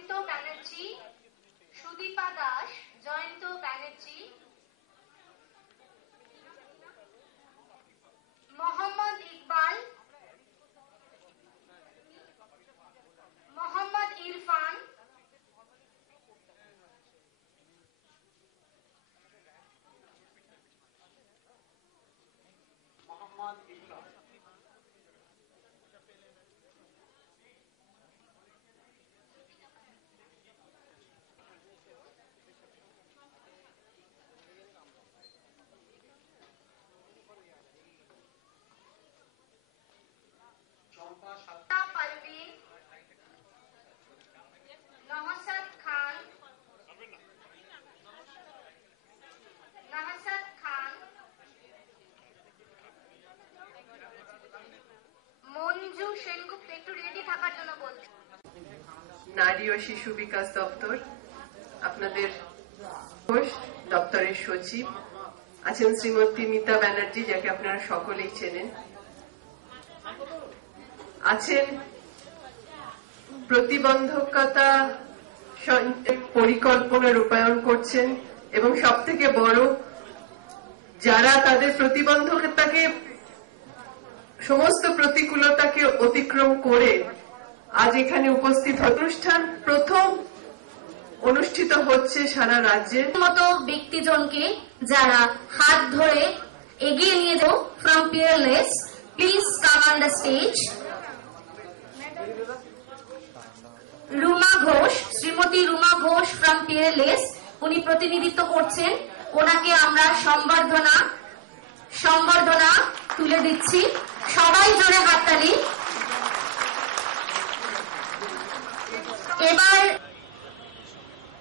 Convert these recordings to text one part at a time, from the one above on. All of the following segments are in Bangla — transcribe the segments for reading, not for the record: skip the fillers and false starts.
জয়ন্ত ব্যানার্জি, সুদীপা দাস, জয়ন্ত ব্যানার্জি, মোহাম্মদ ইকবাল, মোহাম্মদ ইরফান, পারভিন, নহসাদ খান, মঞ্জু সেনগুপ্ত। একটু রেডি থাকার জন্য বলছি। নারী ও শিশু বিকাশ দপ্তর, আপনাদের দপ্তরের সচিব আছেন শ্রীমতী মিতা ব্যানার্জি, যাকে আপনারা সকলেই চেনেন। আছেন প্রতিবন্ধকতা পরিকল্পনা রূপায়ণ করছেন এবং সব থেকে বড়, যারা তাদের প্রতিবন্ধকতাকে, সমস্ত প্রতিকূলতাকে অতিক্রম করে আজ এখানে উপস্থিত। অনুষ্ঠান প্রথম অনুষ্ঠিত হচ্ছে সারা রাজ্যের মতো ব্যক্তিজনকে যারা হাত ধরে এগিয়ে নিয়ে যাও from Peerless, please come on the stage. Ruma Ghosh, Shrimati Ruma Ghosh from Peerless, উনি প্রতিনিধিত্ব করছেন। ওনাকে আমরা সম্বর্ধনা তুলে দিচ্ছি। সবাই জোরে হাততালি। এবার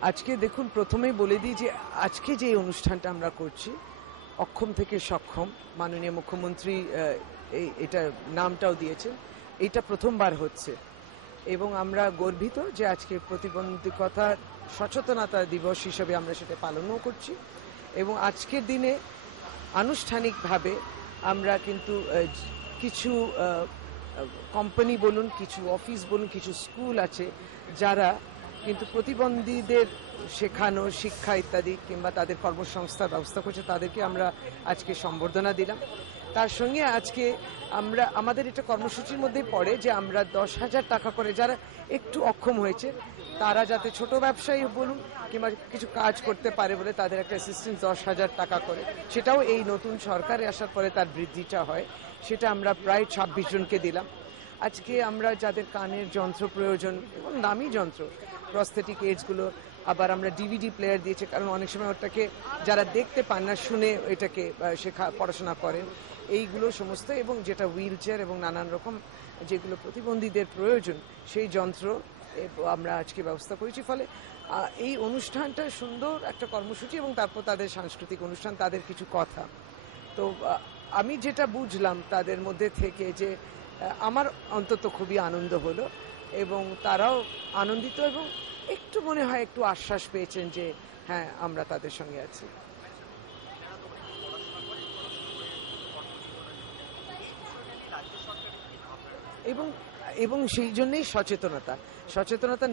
আজকে দেখুন, প্রথমেই বলে দিই যে আজকে যে অনুষ্ঠানটা আমরা করছি, অক্ষম থেকে সক্ষম, মাননীয় মুখ্যমন্ত্রী এটা নামটাও দিয়েছেন, এটা প্রথমবার হচ্ছে এবং আমরা গর্বিত যে আজকে প্রতিবন্ধকতা সচেতনতা দিবস হিসেবে আমরা সেটা পালনও করছি। এবং আজকের দিনে আনুষ্ঠানিকভাবে আমরা কিন্তু কিছু কোম্পানি বলুন, কিছু অফিস বলুন, কিছু স্কুল আছে যারা কিন্তু প্রতিবন্ধীদের শেখানো, শিক্ষা ইত্যাদি কিংবা তাদের কর্মসংস্থার ব্যবস্থা করছে, তাদেরকে আমরা আজকে সম্বর্ধনা দিলাম। তার সঙ্গে আজকে আমরা আমাদের এটা কর্মসূচির মধ্যেই পড়ে যে আমরা 10,000 টাকা করে, যারা একটু অক্ষম হয়েছে তারা যাতে ছোট ব্যবসায়ী বলুন কিংবা কিছু কাজ করতে পারে বলে তাদের একটা অ্যাসিস্ট্যান্স 10,000 টাকা করে, সেটাও এই নতুন সরকারে আসার পরে তার বৃদ্ধিটা হয়, সেটা আমরা প্রায় 26 জনকে দিলাম। আজকে আমরা যাদের কানের যন্ত্র প্রয়োজন এবং দামি যন্ত্র, প্রস্থেটিক এইডসগুলো, আবার আমরা ডিভিডি প্লেয়ার দিয়েছি, কারণ অনেক সময় ওটাকে যারা দেখতে পান না, শুনে এটাকে পড়াশোনা করেন, এইগুলো সমস্ত, এবং যেটা হুইল চেয়ার এবং নানান রকম যেগুলো প্রতিবন্ধীদের প্রয়োজন সেই যন্ত্র আমরা আজকে ব্যবস্থা করেছি। ফলে এই অনুষ্ঠানটা সুন্দর একটা কর্মসূচি এবং তারপর তাদের সাংস্কৃতিক অনুষ্ঠান, তাদের কিছু কথা। তো আমি যেটা বুঝলাম তাদের মধ্যে থেকে, যে আমার অন্তত খুবই আনন্দ হলো এবং তারাও আনন্দিত এবং একটু মনে হয় একটু আশ্বাস পেয়েছেন যে হ্যাঁ, আমরা তাদের সঙ্গে আছি। এবং সেই জন্যই সচেতনতা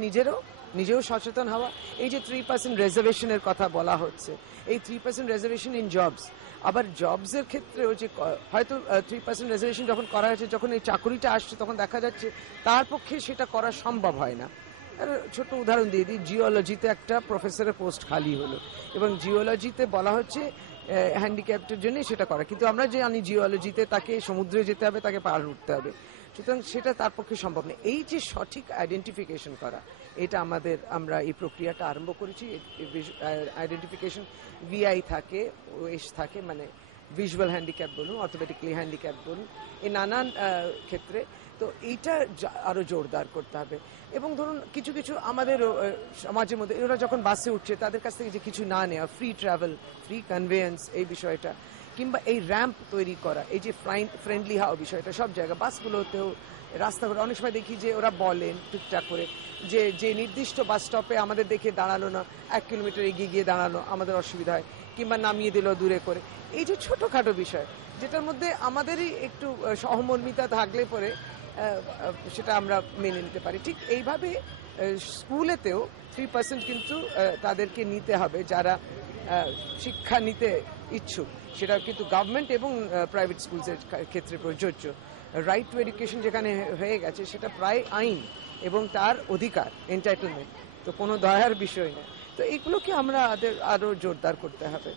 নিজেও সচেতন হওয়া। এই যে 3% রিজার্ভেশনের কথা বলা হচ্ছে, এই 3% রিজার্ভেশন ইন জবস, আবার জবসের ক্ষেত্রেও যে হয়তো 3% রিজার্ভেশন যখন করা হয়েছে, যখন এই চাকরিটা আসছে তখন দেখা যাচ্ছে তার পক্ষে সেটা করা সম্ভব হয় না। ছোট উদাহরণ দিয়ে দিই, জিওলজিতে একটা প্রফেসরের পোস্ট খালি হলো এবং জিওলজিতে বলা হচ্ছে হ্যান্ডিক্যাপ্টের জন্য সেটা করা, কিন্তু আমরা যে জানি জিওলজিতে তাকে সমুদ্রে যেতে হবে, তাকে পাহাড় উঠতে হবে, সুতরাং সেটা তার পক্ষে সম্ভব নয়। এই যে সঠিক আইডেন্টিফিকেশন করা, এটা আমরা এই প্রক্রিয়াটা আরম্ভ করেছি। আইডেন্টিফিকেশন ভিআই থাকে, ওএস থাকে, মানে ভিজুয়াল হ্যান্ডিক্যাপ বলুন, অর্থোপেডিকলি হ্যান্ডিক্যাপ বলুন, এই নানান ক্ষেত্রে। তো এইটা আরো জোরদার করতে হবে। এবং ধরুন কিছু আমাদের সমাজের মধ্যে এরা যখন বাসে উঠছে তাদের কাছ থেকে যে কিছু না নেওয়া, ফ্রি ট্রাভেল, ফ্রি কনভেয়েন্স, এই বিষয়টা, কিংবা এই র্যাম্প তৈরি করা, এই যে ফ্রেন্ডলি হওয়া বিষয়টা সব জায়গায়, বাসগুলোতেও, রাস্তাঘাটে অনেক সময় দেখি যে ওরা বলেন টুকটাক করে যে নির্দিষ্ট বাস স্টপে আমাদের দেখে দাঁড়ালো না, 1 কিলোমিটার এগিয়ে গিয়ে দাঁড়ানো আমাদের অসুবিধা হয়, কিংবা নামিয়ে দিল দূরে করে। এই যে ছোটখাটো বিষয়, যেটার মধ্যে আমাদেরই একটু সহমর্মিতা থাকলে পরে সেটা আমরা মেনে নিতে পারি। ঠিক এইভাবে স্কুলেতেও 3% কিন্তু তাদেরকে নিতে হবে যারা শিক্ষা নিতে ইচ্ছুক। সেটা কিন্তু গভর্নমেন্ট এবং প্রাইভেট স্কুলসের ক্ষেত্রে প্রযোজ্য। রাইট টু এডুকেশন যেখানে হয়ে গেছে সেটা প্রায় আইন এবং তার অধিকার, এন্টাইটেলমেন্ট, তো কোনো দয়ার বিষয় নয়। তো এইগুলোকে আমরা আরো জোরদার করতে হবে।